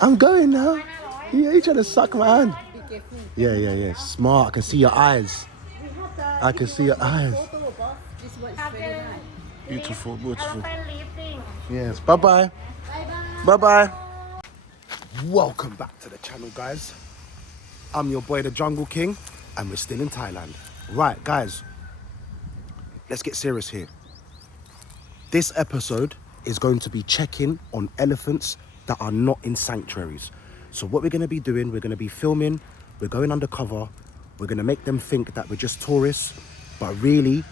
I'm going now. Yeah, you trying to suck my hand? Yeah. Smart. I can see your eyes. I can see your eyes. Beautiful. Yes. Bye-bye. Bye-bye. Welcome back to the channel, guys. I'm your boy, the Jungle King, and we're still in Thailand. Right, guys. Let's get serious here. This episode is going to be checking on elephants that are not in sanctuaries. So what we're going to be doing, we're going to be filming, we're going undercover, we're going to make them think that we're just tourists, but really,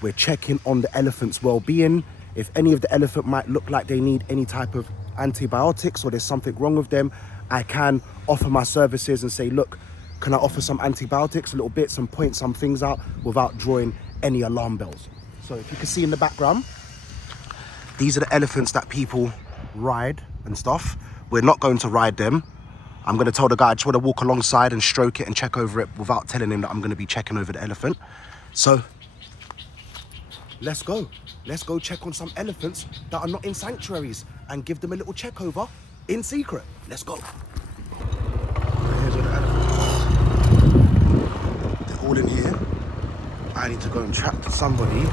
we're checking on the elephant's well-being. If any of the elephant might look like they need any type of antibiotics or there's something wrong with them, I can offer my services and say, look, can I offer some antibiotics, a little bits, and point some things out without drawing any alarm bells. So if you can see in the background, these are the elephants that people ride and stuff. We're not going to ride them. I'm going to tell the guy I just want to walk alongside and stroke it and check over it without telling him that I'm going to be checking over the elephant. So let's go. Let's go check on some elephants that are not in sanctuaries and give them a little check over in secret. Let's go. Here's all the elephants. They're all in here. I need to go and chat to somebody.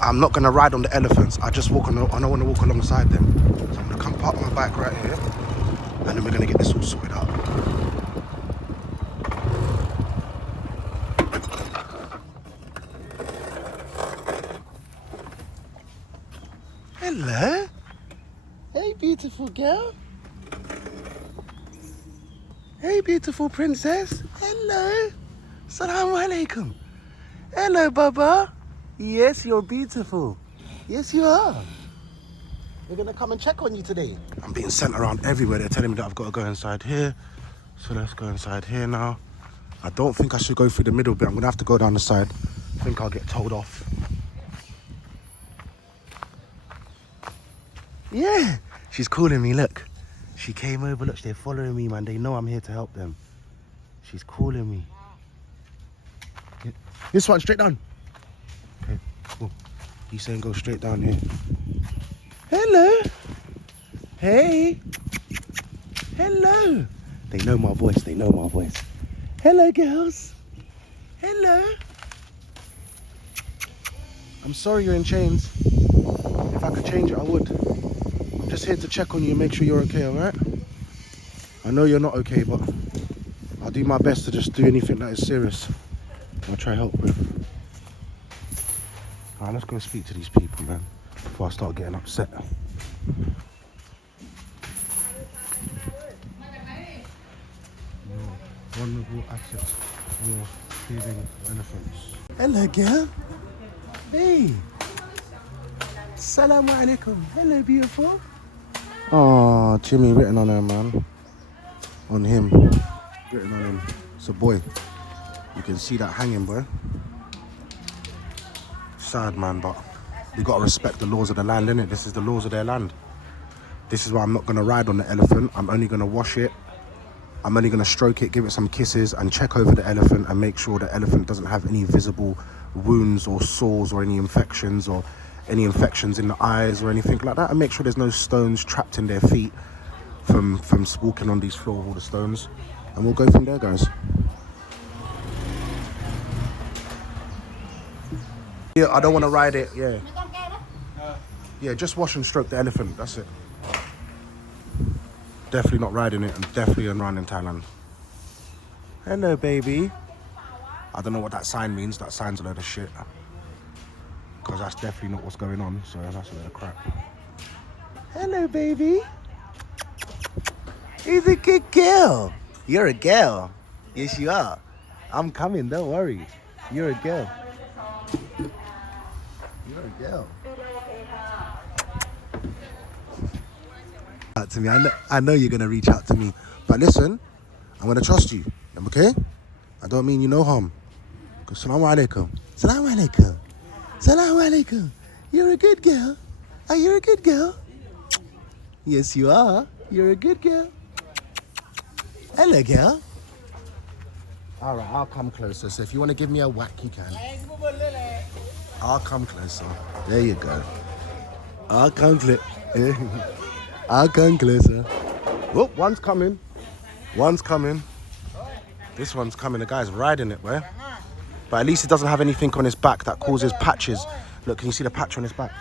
I'm not going to ride on the elephants. I just walk on. I don't want to walk alongside them. So I'm going to come park my bike right here, and then we're going to get this all sorted out. Hello. Hey, beautiful girl. Hey, beautiful princess. Hello. Assalamu alaikum. Hello, Baba. Yes, you're beautiful. Yes, you are. We're going to come and check on you today. I'm being sent around everywhere. They're telling me that I've got to go inside here. So let's go inside here now. I don't think I should go through the middle bit. I'm going to have to go down the side. I think I'll get told off. Yeah, she's calling me, look. She came over, look, they're following me, man. They know I'm here to help them. She's calling me. Yeah. This one, straight down. Okay, cool. He's saying go straight down here. Hello. Hey. Hello. They know my voice, they know my voice. Hello, girls. Hello. I'm sorry you're in chains. If I could change it, I would. I'm just here to check on you and make sure you're okay, alright? I know you're not okay, but I'll do my best to just do anything that is serious. I'll try help with. Alright, let's go speak to these people, man, before I start getting upset. Vulnerable assets for feeding elephants. Hello, girl. Hey. Assalamu alaikum. Hello, beautiful. Oh, Jimmy written on her, man. On him. Written on him. It's a boy. You can see that hanging, boy. Sad, man, but we got to respect the laws of the land, innit? This is the laws of their land. This is why I'm not going to ride on the elephant. I'm only going to wash it. I'm only going to stroke it, give it some kisses, and check over the elephant and make sure the elephant doesn't have any visible wounds or sores or any infections or any infections in the eyes or anything like that, and make sure there's no stones trapped in their feet from walking on these floor, all the stones, and we'll go from there, guys. Yeah, I don't want to ride it. Yeah, just wash and stroke the elephant, that's it. Definitely not riding it, and definitely around in Thailand. Hello, baby. I don't know what that sign means. That sign's a load of shit, because that's definitely not what's going on, so that's a load of crap. Hello, baby. He's a good girl. You're a girl. Yes, you are. I'm coming, don't worry. You're a girl. You're a girl. Out to me. I know you're going to reach out to me. But listen, I'm going to trust you, okay? I don't mean you no harm. Assalamu alaikum. Assalamu alaikum. Assalamu alaikum. You're a good girl. Are you a good girl? Yes, you are. You're a good girl. Hello, girl. All right, I'll come closer. So if you want to give me a whack, you can. I'll come closer. There you go. I'll come closer. Oh, one's coming. One's coming. This one's coming. The guy's riding it, boy. But at least he doesn't have anything on his back that causes patches. Look, can you see the patch on his back?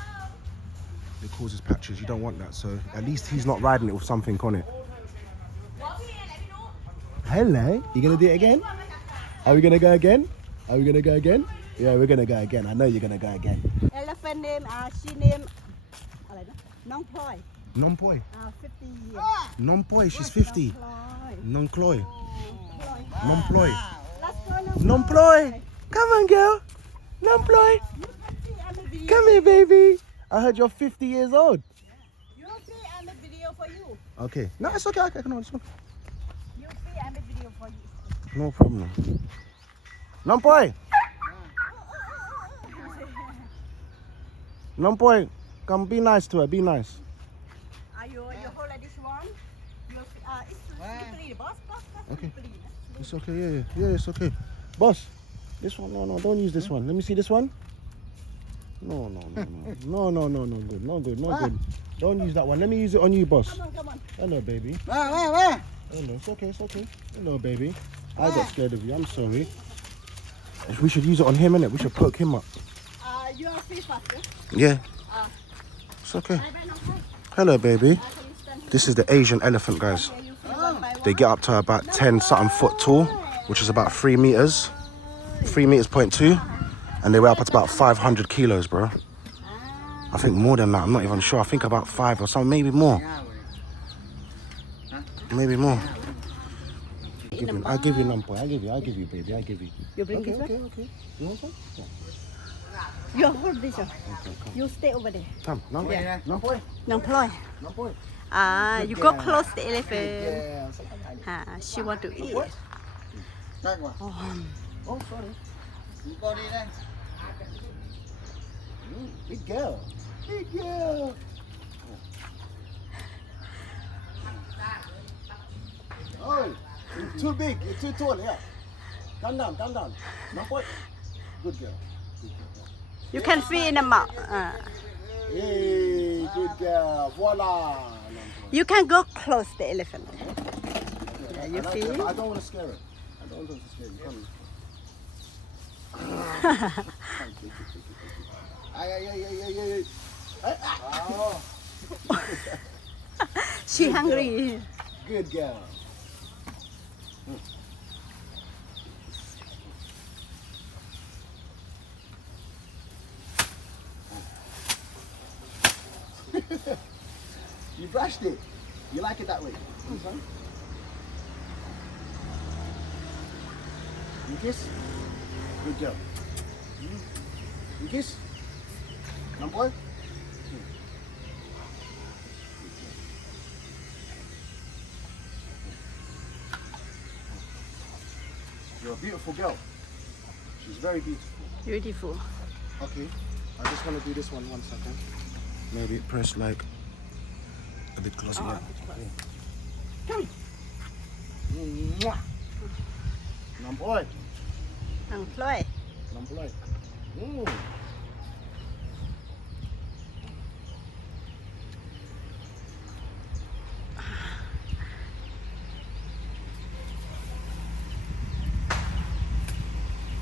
It causes patches. You don't want that. So at least he's not riding it with something on it. Hello. You going to do it again? Are we going to go again? Are we going to go again? Yeah, we're going to go again. I know you're going to go again. Elephant name, she name, namploi. Namploi. 50 years. Namploi, she's 50. Namploi. Namploi. Let's go, Namploi. Come on, girl. Namploi. Come here, baby. I heard you're 50 years old. You see, I'm a video for you. Okay. No, it's okay. I can hold this one. You see, I'm a video for you. No problem. Namploi. Namploi, come be nice to her. Be nice. You hold like this one. It's slippery, boss. Okay. It's okay. Yeah, it's okay. Boss, this one. No, don't use this one. Let me see this one. No. No good. Don't use that one. Let me use it on you, boss. Come on. Hello, baby. Where? Hello, it's okay. Hello, baby. I got scared of you. I'm sorry. We should use it on him, innit? We should poke him up. You are free first, Yeah. It's okay. Hello, baby. This is the Asian elephant, guys. They get up to about 10-something foot tall, which is about 3 meters. 3 meters, 0.2. And they weigh up at about 500 kilos, bro. I think more than that. I'm not even sure. I think about 5 or something, maybe more. Maybe more. I'll give you namploi. I'll give you, baby. I'll give you. You bring this one? Okay. You want some? Yeah. You hold this one. You stay over there. Come, namploi. Namploi. Namploi. Namploi. You go close the elephant. She want to eat. Oh, sorry. You go there. Big girl. Oh, you're too big. You're too tall. Yeah. Calm down. Namploi. Good girl. You can feed in the mouth. Hey, good girl. Voila. You can go close the elephant. Yeah, you I feel? I don't want to scare her. I don't want to scare you. Come here. Oh. She hungry. Good girl. You brushed it. You like it that way. You kiss? Good girl. You kiss? Namploi? You're a beautiful girl. She's very beautiful. Beautiful. Okay. I just want to do this one second. Maybe press like a bit closer. Come. Namploi. Namploi. Namploi.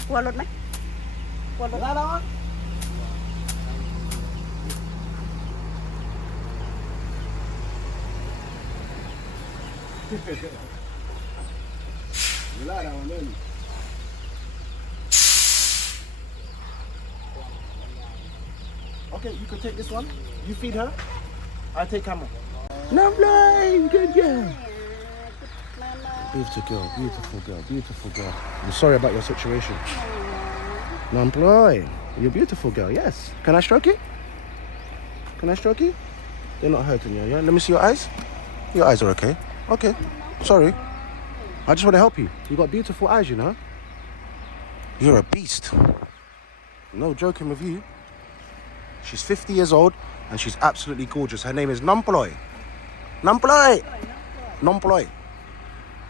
Qua luôn mấy? Qua luôn. Ra đó. You lie down, don't you? Okay, you can take this one. You feed her. I take camera. Namploi, good girl. Beautiful girl. I'm sorry about your situation. Namploi, you're a beautiful girl, yes. Can I stroke you? They're not hurting you, yeah? Let me see your eyes. Your eyes are okay. Okay, sorry. I just want to help you. You got beautiful eyes, you know? You're a beast. No joking with you. She's 50 years old and she's absolutely gorgeous. Her name is Namploi. Namploi.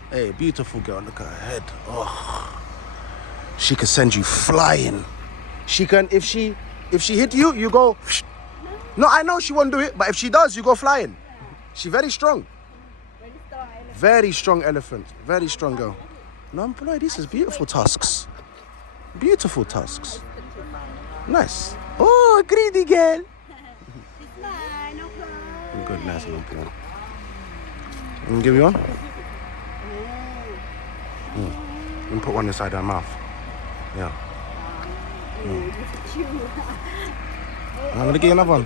Hey, beautiful girl. Look at her head. Oh. She can send you flying. She can, if she hit you, you go. No, I know she won't do it, but if she does, you go flying. She's very strong. Very strong elephant. Very strong girl. Namploi, this is beautiful tusks. Beautiful tusks. Nice. Oh, greedy girl. Good, nice namploi. Give you one? You can put one inside her mouth. Yeah. I'm gonna get you another one.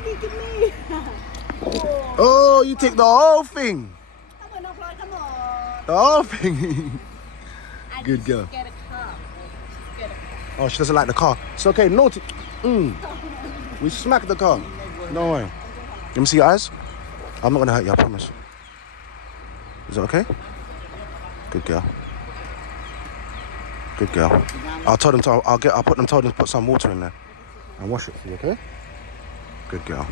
Oh, you take the whole thing. The whole thing. Good girl. Oh, she doesn't like the car. It's okay. No. We smacked the car. No way. Let me see your eyes. I'm not gonna hurt you. I promise. Is it okay? Good girl. Good girl. I'll tell them to. I'll put them. Tell them to put some water in there and wash it for you. Okay? Good girl.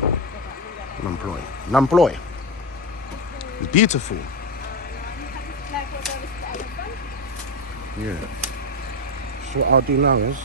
Namploi. Namploi. It's beautiful. Yeah. So what I'll do now is.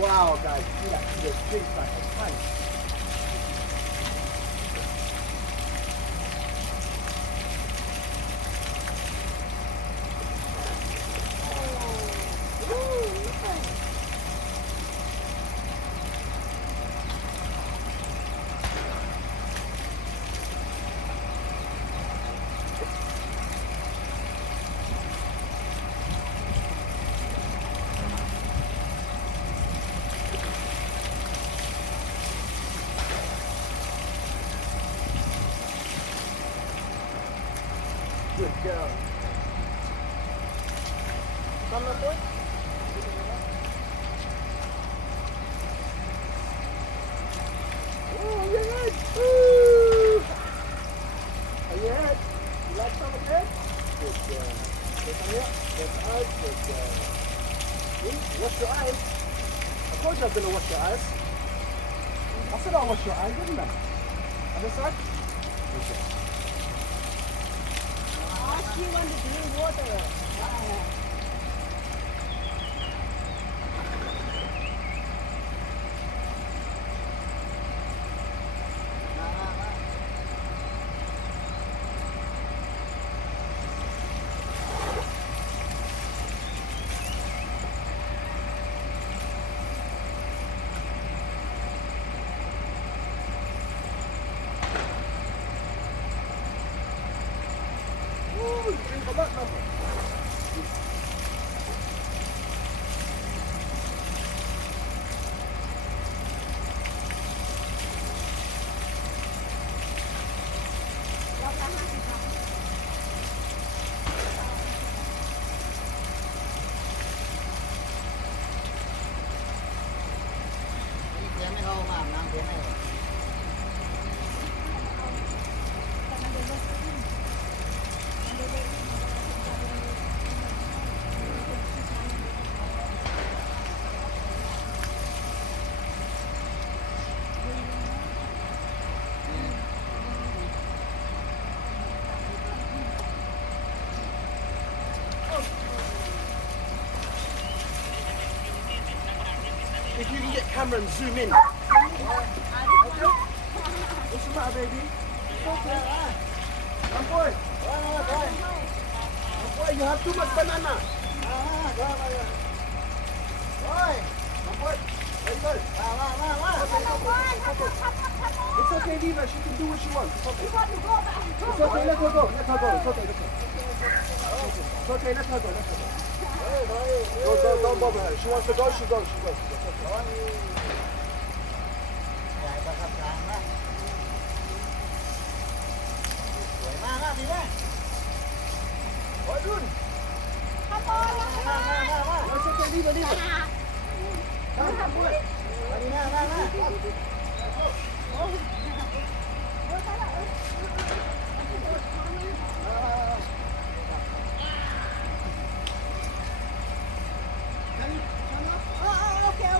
Wow, guys, see that? It tastes like a pint. Good girl. Come on, boy. Oh, your head. Ooh. Are your head? You like some of that? Good girl. Get on here. Get the eyes. Good girl. Wash your eyes. I told you I was going to wash your eyes. I said I'll wash your eyes, didn't I? Other side? Good girl. You want to drink water. Woo! drink a lot now. If you can get camera and zoom in. Okay? What's the matter, baby? Namploi. Namploi, you have too much banana. Namploi, there you go. It's okay, Viva. She can do what she wants. It's okay. It's okay, let her go. Let her go. It's okay, let her go. It's okay, let her go. Let her go. Don't bother her. She wants to go, she goes. She goes. What doing? It's okay, leave it.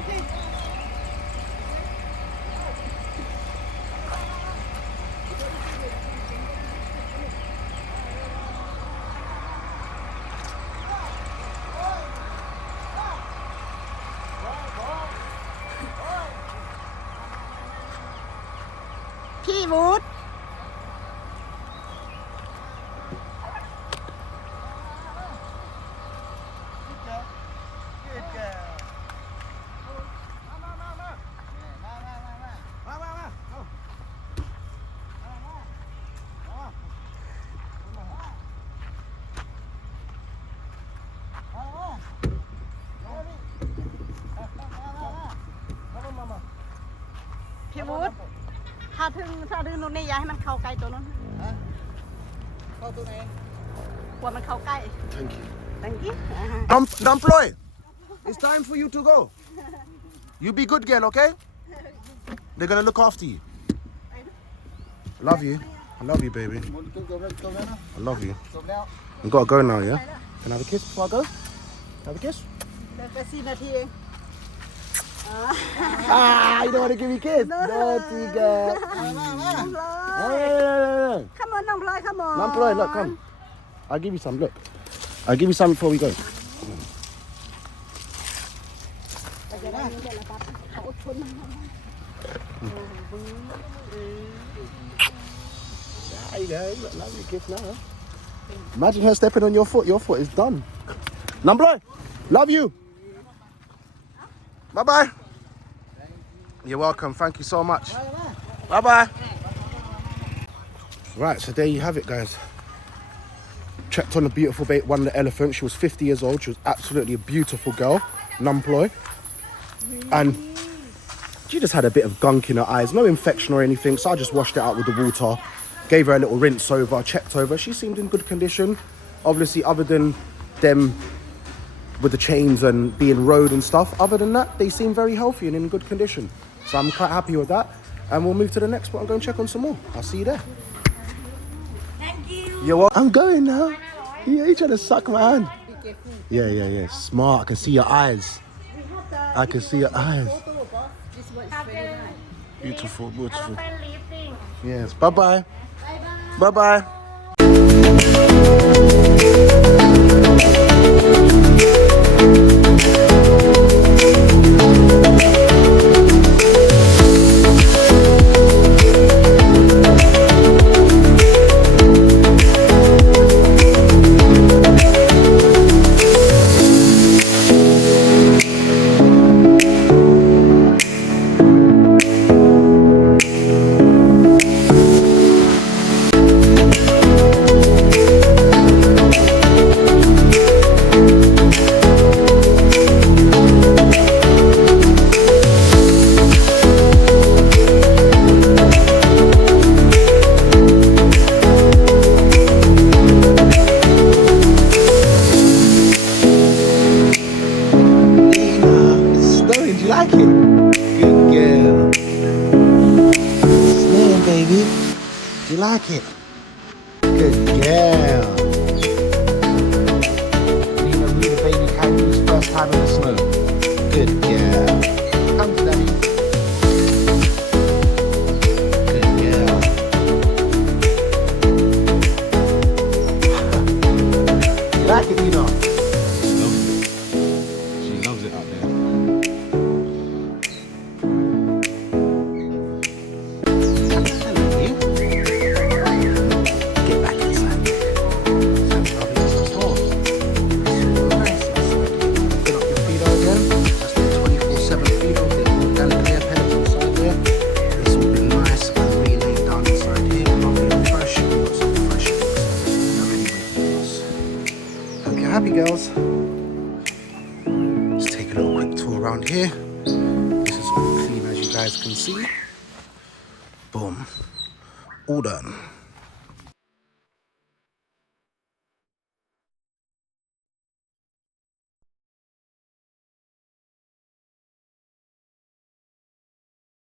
Okay. พี่วูด พี่วูดถ้าถึงนู้นนี่อย่าให้มันเข้าใกล้ตัวนู้น เข้าตัวไหน กลัวมันเข้าใกล้ Thank you. Thank you Namploi, it's time for you to go. You be good, girl, okay? They're gonna look after you. I love you. I love you, baby. I love you. I gotta go now, yeah? Can I have a kiss before I go? Have a kiss? เดินไป4 นาทีเอง You don't want to give me a kiss? Naughty girl. Hey. Come on น้องพลอย come on Namploi, look, come. I'll give you some, look. I'll give you some before we go. There you go. Look, love your kiss now. Imagine her stepping on your foot. Your foot is done. Namploi, love you. Bye-bye. You're welcome. Thank you so much. Bye-bye. Right, so there you have it, guys. Checked on the beautiful one of the elephants. She was 50 years old. She was absolutely a beautiful girl, Namploi. And she just had a bit of gunk in her eyes. No infection or anything, so I just washed it out with the water. Gave her a little rinse over, checked over. She seemed in good condition. Obviously, other than them with the chains and being rode and stuff, other than that, they seem very healthy and in good condition. So I'm quite happy with that. And we'll move to the next spot and go and check on some more. I'll see you there. Thank you You're welcome. I'm going now. Yeah, you trying to suck my hand. Yeah. Smart. I can see your eyes. I can see your eyes. Beautiful. Yes. Bye-bye. Bye-bye. like it? Good girl. Nina the baby kangaroo's first time in the snow. Good girl. Come to daddy. Good girl. You like it, Nina? She loves it out there. Hello, you. Get back inside. Nice inside. Fill up your feeder again. That's the 24/7 feeder with the organic layer pellets inside there. It's all been nice and relayed down inside here. Lovely and fresh. We've got some fresh eggs. They're ready for us. Hope you're happy, girls. Let's take a little quick tour around here. This is all clean as you guys can see. Boom. All done.